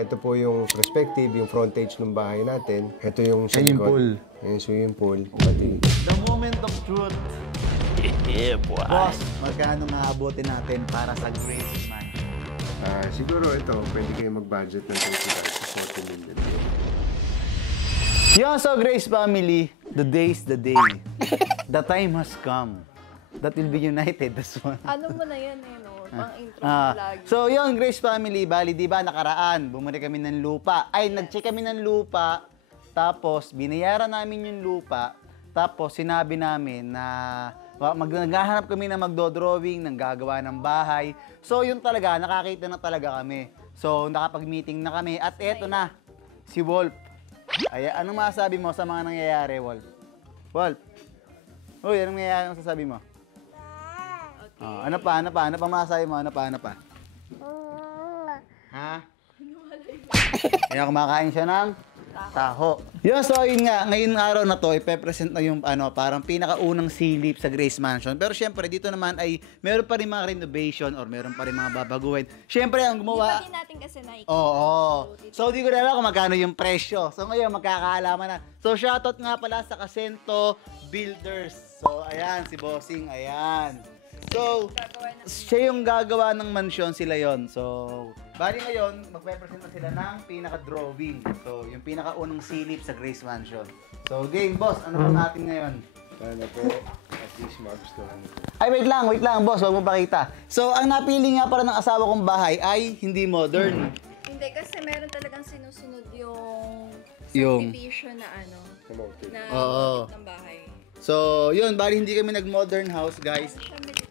Ito po yung perspective, yung frontage ng bahay natin. Ito yung Swimming pool. Yung swimming pool. Pati. The moment of truth. Yeah, boy. Boss, magkano nga abutin natin para sa Grace Mansion? Siguro ito, pwede kayo mag-budget ng 40 million. Yo, so Grace family, the day is the day. The time has come that will be united as one. Ano mo na yan eh, no? Pang intro mo lagi. So yun, Grace family, bali di ba nakaraan, bumili kami ng lupa. Ay, nag-check kami ng lupa, tapos binayaran namin yung lupa, tapos sinabi namin na naghahanap kami na magdo-drawing, ng gagawa ng bahay. So yun talaga, nakakita na talaga kami. So nakapag-meeting na kami at eto na, si Wolf. Ay, anong masasabi mo sa mga nangyayari, Wolf? Wolf? Uy, anong nangyayari ang sasabi mo? Okay. Ano pa masasabi mo? Ano pa? Ha? Kaya kumakain siya ng taho. Yo, so yun nga, ngayong araw na to, ipe-present na yung parang pinakaunang silip sa Grace Mansion. Pero syempre, dito naman ay meron pa rin mga renovation or meron pa rin mga babaguhin. Syempre, ang gumawa... Di ba natin kasi nakikita? Oo. So, di ko na alam kung magkano yung presyo. So, ngayon, magkakaalaman na. So, shoutout nga pala sa Casento Builders. So, ayan, si Bossing, ayan. So, siya yung gagawa ng mansion, sila yon. So, bali ngayon, magpe-present na sila ng pinaka-drawing. So, yung pinaka-unang silip sa Grace Mansion. So, game, boss, ano pa natin ngayon? Sana po, at least magustuhan. Ay, wait lang, boss, wag mo pakita. So, ang napili nga para ng asawa kong bahay ay hindi modern. Hindi, kasi meron talagang sinusunod yung Yung- subdivision na ano, na Oo. ng bahay. So, yun, bali hindi kami nag-modern house, guys. Siya Mediterranean.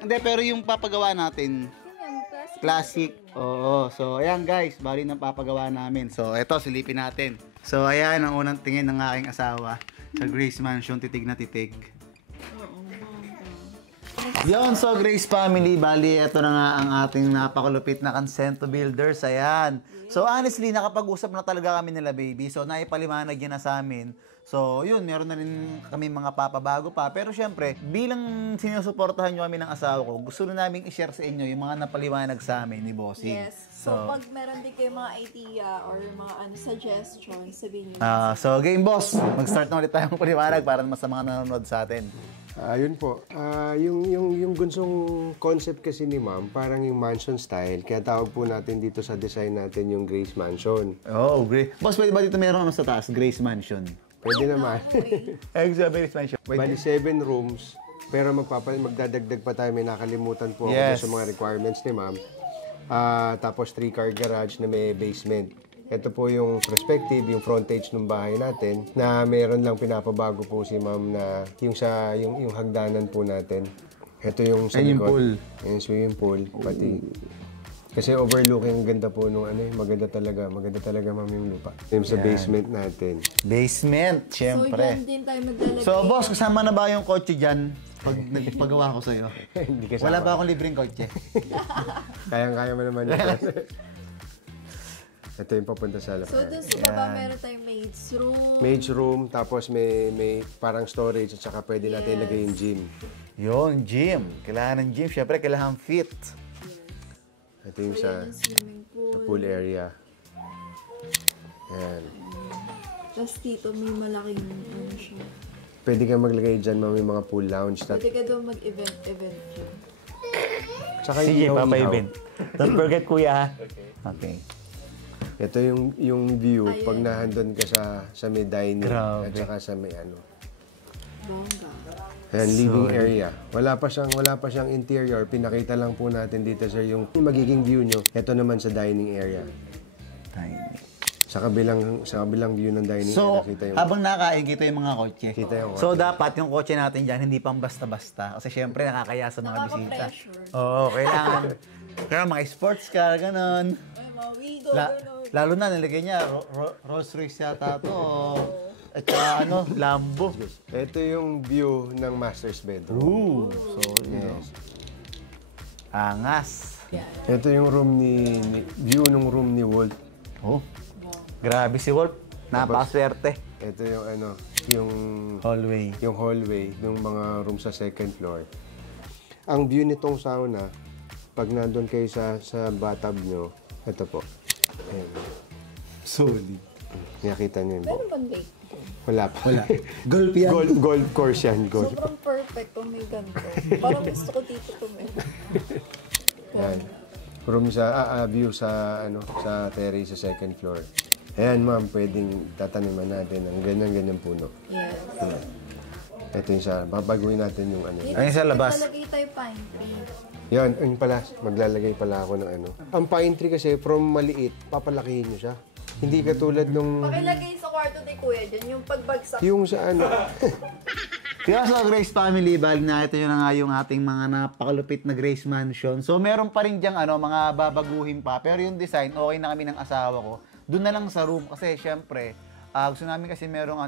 Hindi, pero yung papagawa natin, Yun yan, classic. Oo. So, ayan guys, bali nang papagawa namin. So, eto, silipin natin. So, ayan ang unang tingin ng aking asawa sa Grace Mansion, titig na titig. Yun, so Grace family, bali, eto na nga ang ating napakalupit na Casento Builders. Ayan. So, honestly, nakapag-usap na talaga kami nila, baby. So, naipaliwanag yun na sa amin. So, yun, meron na rin kami mga papabago pa. Pero syempre, bilang sinusuportahan nyo kami ng asawa ko, gusto na namin i-share sa inyo yung mga napaliwanag sa amin ni Bossing. Yes. So, pag meron din kayo mga idea or mga suggestions, sabihin nyo. So, game boss, mag-start na ulit tayong paliwanag para mas sa mga nanonood sa atin. Yun po. Yung gunsong concept kasi ni ma'am, parang yung mansion style. Kaya tawag po natin dito sa design natin yung Grace Mansion. Oh, great. Boss, pwede ba dito meron ano sa taas? Grace Mansion. Pwede naman. Grace Mansion. Bali 7 rooms, pero magdadagdag pa tayo. May nakalimutan po ako Yes. sa mga requirements ni ma'am. Tapos 3-car garage na may basement. Ito po yung perspective, yung frontage ng bahay natin na meron lang pinapabago po si ma'am na yung hagdanan po natin. Ito yung sa Swimming likod. pool. Yung swimming pool. Pati. Kasi overlooking, ang ganda po nung maganda talaga ma'am yung lupa. Yung sa basement natin. Basement, So, syempre. yan din tayo maglalagay. So, boss, kasama na ba yung kotse dyan pag nagpagawa ko sa'yo? Hindi kasama. Wala ba akong libreng kotse? Kayang-kaya mo naman yun. Ito yung papunta sa So, lahat. dun sa baba, meron tayong maid's room. Maid's room, tapos may parang storage at saka pwede natin ilagay yung gym. Yun, gym. Kailangan ng gym. Syempre, kailangan fit. Ito yung So, sa yan yung swimming pool. pool area. Yan. Tapos dito, may malaking ano siya. Pwede kang maglagay dyan, may mga pool lounge. Pwede ka doon mag-event dyan. Tsaka Sige, yung Papa ihaw. Iben. Don't forget, kuya. Okay. Ito yung view pag nahandun ka sa may dining Grabe. at saka sa may ano. Bongga. Ayan, living area. Wala pa siyang interior. Pinakita lang po natin dito, sir, yung magiging view nyo. Ito naman sa dining area. Tiny. Sa kabilang view ng dining So, area, kita yung... habang nakain, kita yung mga kotse. Kita yung So, dapat yung kotse natin dyan, hindi pang basta-basta. Kasi syempre, nakakaya sa mga bisita. Nakaka-pressure. Oo, kailangan. Kaya mga sports car, ganun. Ay, mga wigo, Lalo na, nilagay niya, Rolls Royce yata to. At saka Lambo. Ito yung view ng master's bedroom. Ooh. So, yes. Angas. Ito yung view ng room ni Wolf. Oh. Grabe si Wolf. Napakaswerte. Ito yung Hallway. yung hallway ng mga room sa second floor. Ang view nitong sauna, pag nandun kayo sa bathtub nyo, Ito po. Ayan. Solid. Nakita niyo yung Meron buo. bang lake? Wala pa. Wala. Golf yan. Golf course yan. Golf. Sobrang perfect kung may ganito. Parang gusto ko dito tumingin. Yan. Room sa view sa sa terrace sa second floor. Ayan ma'am, pwedeng tataniman natin ng ganyan puno. Yes. Ito yung sa, babaguhin natin yung Ayun sa labas. Talagay tayo pine tree. Yan, yun pala, maglalagay pala ako ng Ang pine tree kasi, from maliit, papalakihin nyo siya. Hindi katulad nung, Pakilagay sa kwarto ni Kuya dyan, yung pagbagsak. yung sa Kaya sa Grace Family, bali na ito yun na nga yung ating mga napakalupit na Grace Mansion. So meron pa rin diyang mga babaguhin pa. Pero yung design, okay na kami ng asawa ko. Doon na lang sa room kasi syempre, gusto namin kasi merong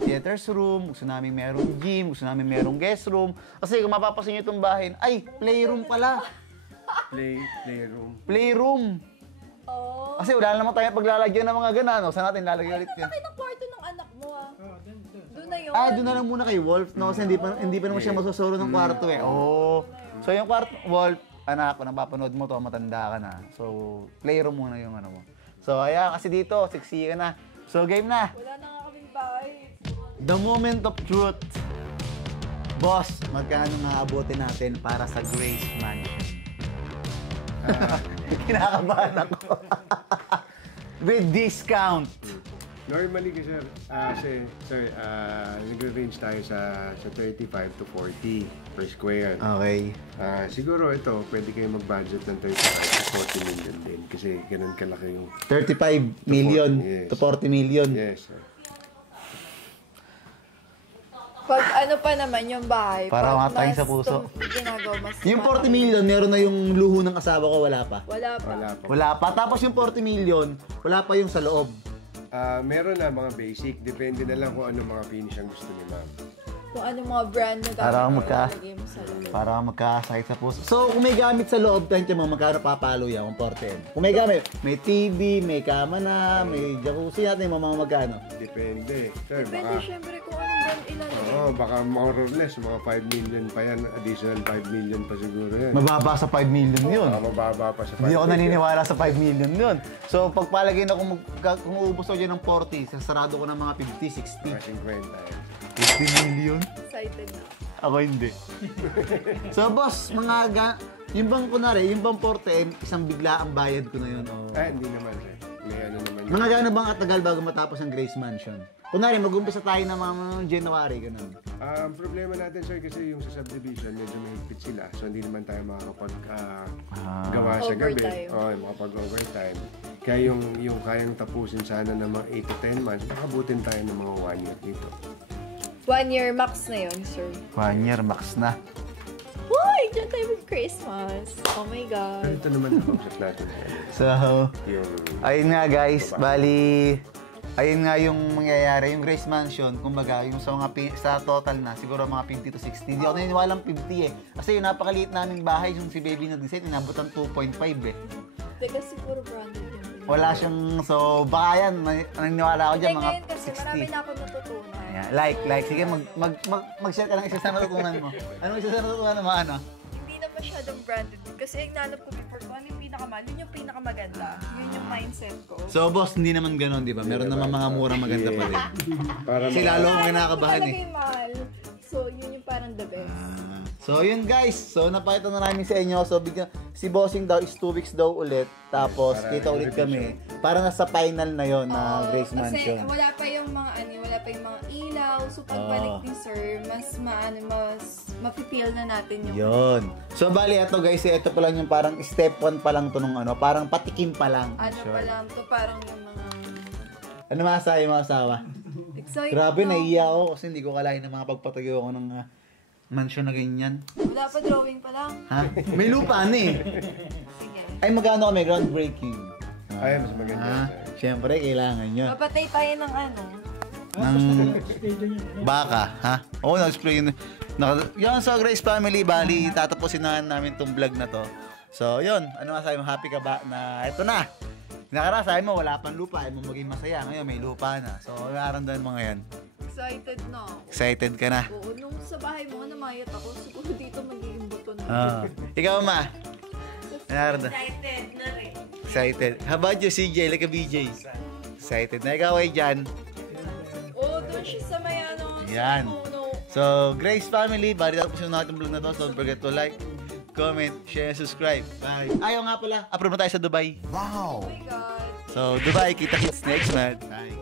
theater's room, gusto namin merong gym, gusto namin merong guest room. Kasi kung mapapasin nyo itong bahay, ay, playroom pala. playroom. Playroom. Oh. Kasi wala naman tayo paglalagyan ng mga ganun. Saan natin lalagyan ulit yan? Laki ng kwarto ng anak mo Doon na yun. Doon na lang muna kay Wolf, no? Kasi hindi pa naman siya masosolo ng kwarto eh. Oo. So yung kwarto, Wolf, anak, kung napapanood mo to, matanda ka na. So, playroom muna yung mo. So, ayan, kasi dito, sexy ka na. So, game na. Wala na nga kaming bahay. The moment of truth. Boss, magkano nga abutin natin para sa Grace Mansion? Kinakabahan ako. With discount. Normally kasi, sir, nag-range tayo sa 35 to 40 per square. Okay. Siguro ito, pwede kayo mag-budget ng 35 to 40 million din. Kasi ganun kalaki yung... 35 million yes. to 40 million. Yes, sir. Pag pa naman yung bahay. Para pag matay mas sa puso. Ginagawa mas Yung 40 million, meron na yung luho ng asawa ko, wala pa. Wala pa. Wala pa. Wala pa. Tapos yung 40 million, wala pa yung sa loob. Meron na mga basic. Depende na lang kung ano mga finish ang gusto ni ma'am. Kung ano mga brand na Para dapat ilalagay mo sa loob. Para magkasakit sa puso. So, kung may gamit sa loob, tayo mo, magkano papalo yan, kung 40. Kung may gamit, may TV, may kama na, may jacuzzi natin, mga magkano. Depende. Sir, Depende baka... syempre kung anong brand ilalagay. Oo, baka more or less, mga 5 million pa yan. Additional 5 million pa siguro yan. Mababa sa 5 million yun. Mababa pa sa 5 Hindi ako million. naniniwala sa 5 million yun. So, pagpalagay na kung uubos ako dyan ng 40, sasarado ko ng mga 50, 60. Mga 50 yan. 50 million? Excited na. Ako hindi. So, boss, yung bang kunwari, yung bang 40, isang bigla ang bayad ko na yun. Oh. Hindi naman, sir. May ano naman yun. Mga gano'n bang katagal bago matapos ang Grace Mansion? Kunwari, mag-umpisa tayo ng mga January, ganun. Ang problema natin, sir, kasi yung sa subdivision, medyo mahigpit sila. So, hindi naman tayo makakapag gawa sa gabi. Overtime. Oo, makapag-overtime. Kaya yung kayang tapusin sana ng mga 8 to 10 months, nakabutin tayo ng mga 1 year dito. 1 year max na yun, sir. 1 year, max na. Uy! Diyan tayo with Christmas. Oh my God. Pero ito naman ang concept natin. So, Yung... ayun nga guys, bali, ayun nga yung mangyayari, yung Grace Mansion, kumbaga, yung sa mga, sa total na, siguro mga 50 to 60. Hindi ako naniniwalang 50 eh. Kasi yung napakaliit naming bahay, yung si baby nag-design, inabot ang 2.5 eh. Teka, siguro branded yun. Wala siyang, so baka yan, naniniwala ako dyan, Hindi, mga ngayon kasi marami 60. na ako natutunan. Ayan, like, sige, mag-share ka ng isa sa natutunan mo. Anong isa sa natutunan mo, ano? Hindi na masyadong branded. Kasi yung nanap ko before ko, ano yung pinakamahal, yun yung pinakamaganda. Yun yung mindset ko. So boss, hindi naman ganon, di ba? Meron naman mga murang maganda pa rin. Para Kasi lalo akong kinakabahan Talaga eh. yung mahal. So, yun yung parang the best. So yun guys, so napakita na namin sa inyo. So bigyan, si Bossing daw is 2 weeks daw ulit. Tapos Para kita ulit kami. Para nasa final na yon na Grace Mansion. Kasi wala pa yung mga wala pa yung mga ilaw. So, pagbalik ni sir, mas mafe-feel na natin yung... Yun. So bali ito guys, ito pa lang yung parang step 1 pa lang to nung parang patikim pa lang. Ano pa lang to, parang yung mga... Ano masasabi mo asawa? Excited Grabe, na. naiiyak ako kasi hindi ko kalahin ng mga pagpatayo ko ng mansion na ganyan. Wala pa, drawing pa lang. Ha? May lupa na eh. Sige. Ay magkano kami? Groundbreaking. Ay, mas maganda. Ah, sir. syempre kailangan yun. Papatay tayo ng ano. Ng baka, ha? Oo, nag-explain. Yan sa Grace Family, bali, tatapusin na namin tong vlog na to. So, yun. Ano masabi mo? Happy ka ba na ito na? Nakaraan, sabi mo, wala pang lupa. Ay mo maging masaya. Ngayon, may lupa na. So, nakaramdaman mo ngayon. Excited na ako. Excited ka na? Oo, nung sa bahay mo, namayat ako. Siguro dito magiging buto na. Ikaw, ma? Nakaramdaman? Excited na rin. Excited. How about you, CJ? Like a BJ? Excited. Na ikaw ay dyan. Oh, doon siya sa may ano. Yan. Sa puno. So, Grace family, bali tapos yung natin vlog na to. Don't forget to like, comment, share, and subscribe. Bye. Ayaw nga pala, approve na tayo sa Dubai. Oh my God. So, Dubai, kita-kits next month. Bye.